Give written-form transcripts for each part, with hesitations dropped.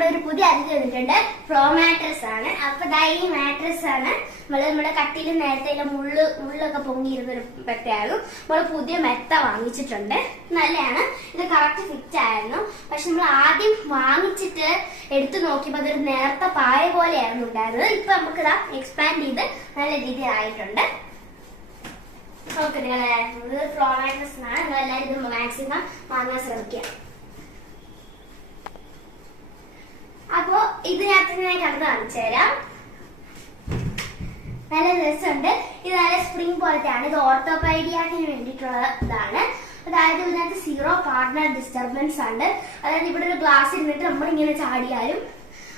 നമ്മുടെ ഒരു പുതിയ അതിഥി വന്നിട്ടുണ്ട്. ഫ്ലോ മാട്രസ് ആണ്. അപ്പൊ ഈ മാട്രസ് ആണ് നമ്മുടെ കട്ടിയിൽ നേരത്തെ മുള്ളൊക്കെ പൊങ്ങിയിരുന്നൊരു മെത്തയായിരുന്നു. നമ്മൾ പുതിയ മെത്ത വാങ്ങിച്ചിട്ടുണ്ട്. നല്ലതാണ്. ഇത് കറക്റ്റ് ഫിറ്റ് ആയിരുന്നു. പക്ഷെ നമ്മൾ ആദ്യം വാങ്ങിച്ചിട്ട് എടുത്തു നോക്കിയപ്പോൾ അതൊരു നേർത്ത പായ പോലെയായിരുന്നു ഉണ്ടായിരുന്നത്. ഇപ്പൊ നമുക്ക് ഇതാ എക്സ്പാൻഡ് ചെയ്ത് നല്ല രീതിയിൽ ആയിട്ടുണ്ട്. ഓക്കെ, ഇത് ഫ്ലോ മാട്രസ് ആണ്. നിങ്ങളെല്ലാവരും ഇത് മാക്സിമം വാങ്ങാൻ ശ്രമിക്കുക. അപ്പോ ഇതിനകത്ത് ഞാൻ കടന്ന് കാണിച്ചു തരാം. നല്ല രസമുണ്ട്. ഇത് നല്ല സ്പ്രിംഗ് പോലത്തെയാണ്. ഇത് ഓർത്തോപൈഡിയാക്കിന് വേണ്ടിയിട്ടുള്ള ഇതാണ്. അതായത് ഇതിനകത്ത് 0 പാർട്ട്നർ ഡിസ്റ്റർബൻസ് ആണ്. അതായത് ഇവിടെ ഒരു ഗ്ലാസ് ഇരുന്നിട്ട് നമ്മൾ ഇങ്ങനെ ചാടിയാലും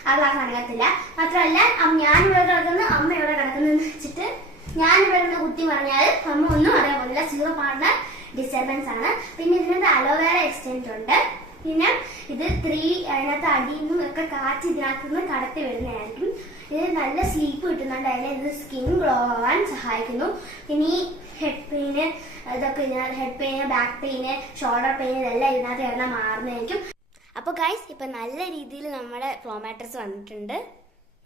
ആ ഗ്ലാസ് അനങ്ങത്തില്ല. മാത്രമല്ല ഞാനിവിടെ കിടക്കുന്നു, അമ്മ ഇവിടെ കിടക്കുന്നു വെച്ചിട്ട് ഞാനിവിടെ നിന്ന് കുത്തി പറഞ്ഞാൽ അമ്മ ഒന്നും അറിയാൻ പോകുന്നില്ല. 0 പാർട്ട്നർ ഡിസ്റ്റർബൻസ് ആണ്. പിന്നെ ഇതിനകത്ത് അലോവേറ എക്സ്റ്റെൻറ്റ് ഉണ്ട്. പിന്നെ ഇത് 3 അതിനകത്ത് അടിയിൽ നിന്നും ഒക്കെ കാറ്റ് ഇതിനകത്ത് നിന്ന് കടത്തി വരുന്നതായിരിക്കും. ഇത് നല്ല സ്ലീപ്പ് കിട്ടുന്നുണ്ട്. ഇത് സ്കിൻ ഗ്ലോ ആവാൻ സഹായിക്കുന്നു. പിന്നെ ഈ ഹെഡ് പെയിന് ഇതൊക്കെ head pain, back pain, shoulder pain ഇതെല്ലാം ഇതിനകത്ത് എണ്ണ മാറുന്നതായിരിക്കും. അപ്പോൾ ഗൈസ്, ഇപ്പം നല്ല രീതിയിൽ നമ്മുടെ ഫ്ലോ മാട്രസ് വന്നിട്ടുണ്ട്.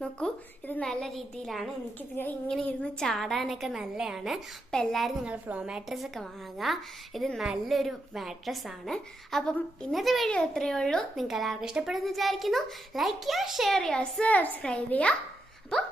നോക്കൂ, ഇത് നല്ല രീതിയിലാണ്. എനിക്കിത് ഇങ്ങനെ ഇരുന്ന് ചാടാനൊക്കെ നല്ലതാണ്. അപ്പം എല്ലാവരും നിങ്ങൾ ഫ്ലോ മാട്രസ് ഒക്കെ വാങ്ങുക. ഇത് നല്ലൊരു മാട്രസ് ആണ്. അപ്പം ഇന്നത്തെ വീഡിയോ ഇത്രയേ ഉള്ളൂ. നിങ്ങൾക്ക് എല്ലാവർക്കും ഇഷ്ടപ്പെടുമെന്ന് വിചാരിക്കുന്നു. ലൈക്ക് ചെയ്യുക, ഷെയർ ചെയ്യുക, സബ്സ്ക്രൈബ് ചെയ്യുക. അപ്പോൾ